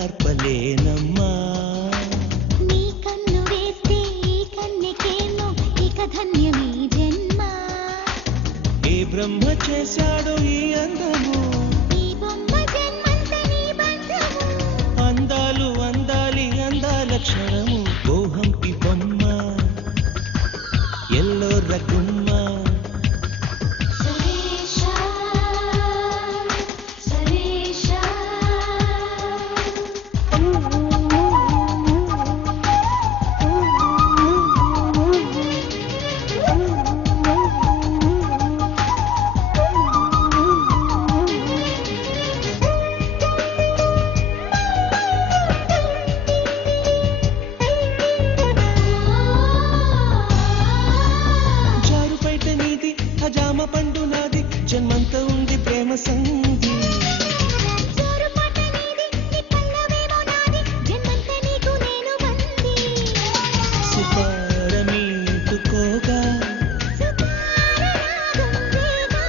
కళ్ళార్పలేనమ్మా. నీ కన్ను వేస్తే ఈ కన్నెకేమో ఇక ధన్యమీ జన్మ. ఏ బ్రహ్మ చేశాడో ఈ అందము, ఈ బొమ్మ జన్మంత నీ బంధము. అందాలు అందాలి అందాల క్షణము. ఓహంపి బొమ్మ ఎల్లో రగుమ్మ. సరేషా సరేషా జారుపైట నీది హజామ పండు నాది, జన్మంత ఉంది ప్రేమ సంధి. జోరుపాట నీది నీ పల్లవేమో నాది, జన్మంత నీకు నేను బందీ. సుతారమీటుకోగా సుతార రాగం వేగా,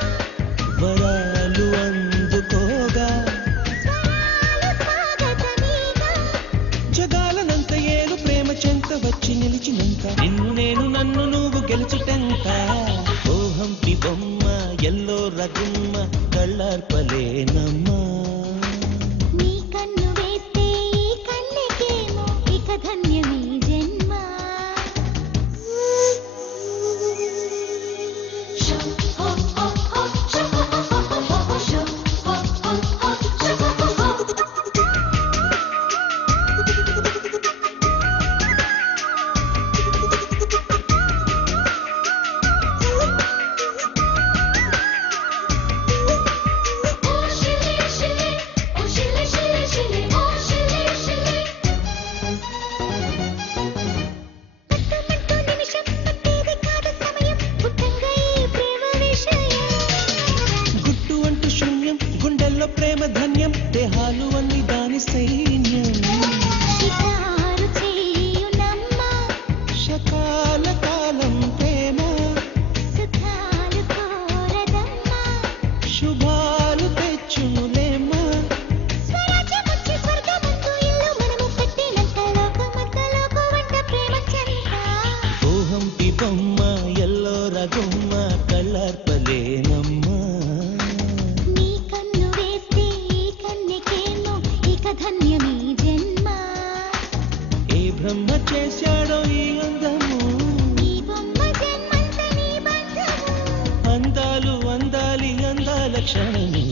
వరాలు అందుకోగా స్వరాలు స్వాగతమీగా. జగాలనంత ఏలు ప్రేమ చెంత వచ్చి నిలిచినంత, నిన్ను నేను నన్ను నువ్వు గెలుచుటంత. ఓహంపి బొమ్మ ఎల్లో రగుమ్మ కళ్ళార్పలేనమ్మా. నీ కన్ను వేస్తే ఈ కన్నెకేమో ఇక ధన్యమీ జన్మ. పట్టుమట్టు నిమిషం పట్టేది కాదు సమయం, పుట్టంగా ఈ ప్రేమ విషయం. గుట్టు అంటూ శూన్యం, గుండెల్లో ప్రేమ ధన్యం, దేహాలు అన్ని దాని సైన్యం. షికారు చేయునమ్మా, శకాల కాలం ప్రేమ, సుఖాలు కోరదమ్మా. శుభాలు తెచ్చునులేమ్మా. స్వరాజ్యమొచ్చి స్వర్గమందు ఇల్లు మనము కట్టినంత లోకమంతలోకు వంట ప్రేమ చెంత. ఓహంపి బొమ్మ ఎల్లో రగుమ్మ కళ్ళార్పలేనమ్మా. నీ కన్ను వేస్తే ఈ కన్నెకేమో ఇక ధన్యమీ జన్మ. ఏ బ్రహ్మ చేశాడో ఈ అందము, ఈ బొమ్మ జన్మంత నీ బంధము. అందాలు అందాలి అందాల క్షణము.